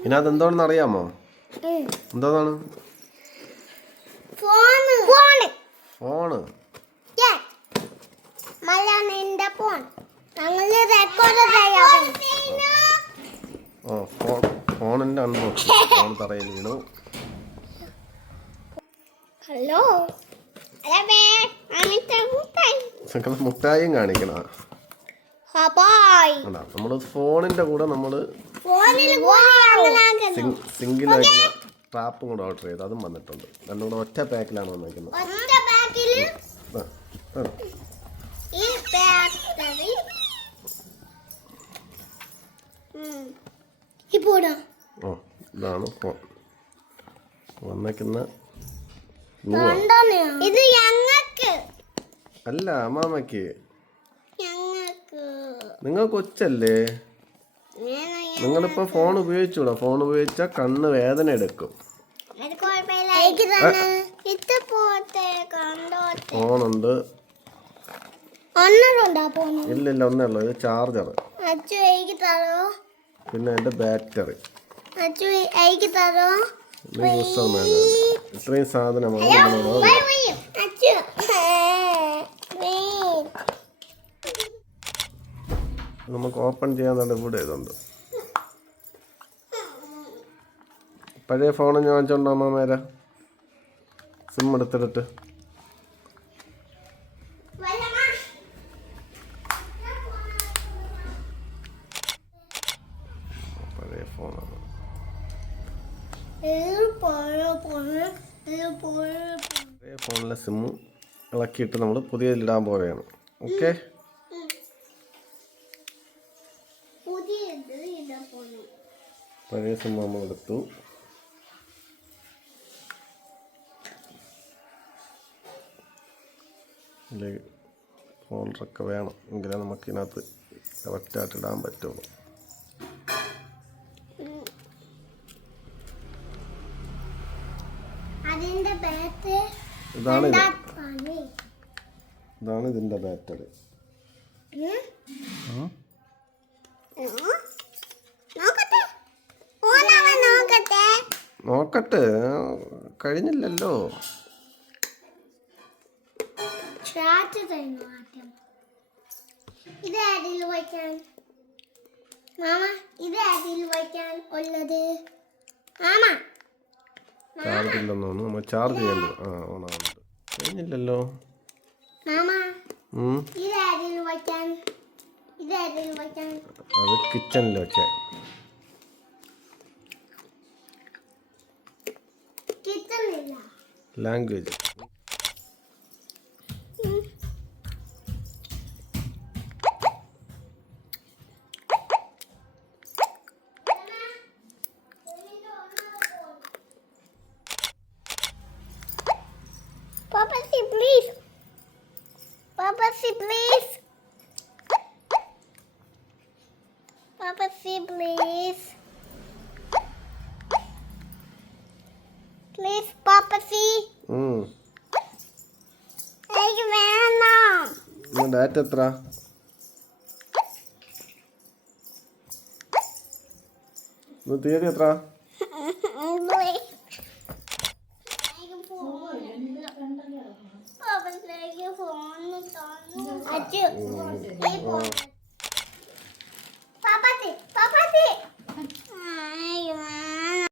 ഇതിനകത്ത് എന്തോണെന്ന് അറിയാമോ? എന്തോന്നാണ്? ഫോണ്. ഫോണിന്റെ അൺബോക്സിംഗ്. ഫോൺ തറയിൽ വീണു. ഹലോ മുട്ടായും കാണിക്കണ. നമ്മള് ഫോണിന്റെ കൂടെ നമ്മള് സിംഗിൾ ആയിട്ടുള്ള ട്രാപ്പും കൂടെ ഓർഡർ ചെയ്തു. അതും വന്നിട്ടുണ്ട്. രണ്ടും കൂടെ ഒറ്റ പാക്കിലാണ് വന്നിരിക്കുന്നത്. ഇതാണ് ഫോൺ വന്നിരിക്കുന്ന. ഇത് ഞങ്ങൾക്ക് അല്ല, അമ്മാമ്മക്ക്. നിങ്ങൾ കൊച്ചല്ലേ? നിങ്ങളിപ്പോ ഫോൺ ഉപയോഗിച്ചൂടാ. ഫോൺ ഉപയോഗിച്ചാൽ കണ്ണ് വേദന എടുക്കും. ഫോണുണ്ട്. ഇല്ലില്ല, ഒന്നേ ഉള്ളൂ. ഇത് ചാർജർ, പിന്നെ എന്റെ ബാറ്ററി. ഇത്രയും സാധനമാണ് നമുക്ക് ഓപ്പൺ ചെയ്യാൻ തന്നെ ഇവിടെ ഇതുണ്ട്. പഴയ ഫോൺ ഞാൻ വാങ്ങിച്ചോണ്ടോ അമ്മേര? സിം എടുത്തിട്ട് പഴയ ഫോണാണ്. പഴയ ഫോണിലെ സിമ്മ് ഇളക്കിയിട്ട് നമ്മൾ പുതിയതിലിടാൻ പോവുകയാണ്. ഓക്കെ, പഴയ സിം നമ്മൾ എടുത്തു. ഫോൾഡറൊക്കെ വേണം, എങ്കിലേ നമുക്കിതിനകത്ത് കറക്റ്റായിട്ട് ഇടാൻ പറ്റുള്ളൂ. ഇതാണ് ഇതിൻ്റെ ബാറ്ററി. നോക്കട്ടെ, കഴിഞ്ഞില്ലല്ലോ. ചാർജ് ഇല്ലെന്ന് തോന്നുന്നു. നമ്മൾ ചാർജ് ചെയ്യല്ലോ. ഓണാവുന്നുണ്ട്. കഴിഞ്ഞില്ലല്ലോ. അത് കിച്ചണിൽ വെച്ചേ. Language. Papacy, please. Papacy, please. Please, Papacy. എനിക്ക് വേണം. ഡാറ്റ എത്ര? തീയതി എത്ര? ഫോൺ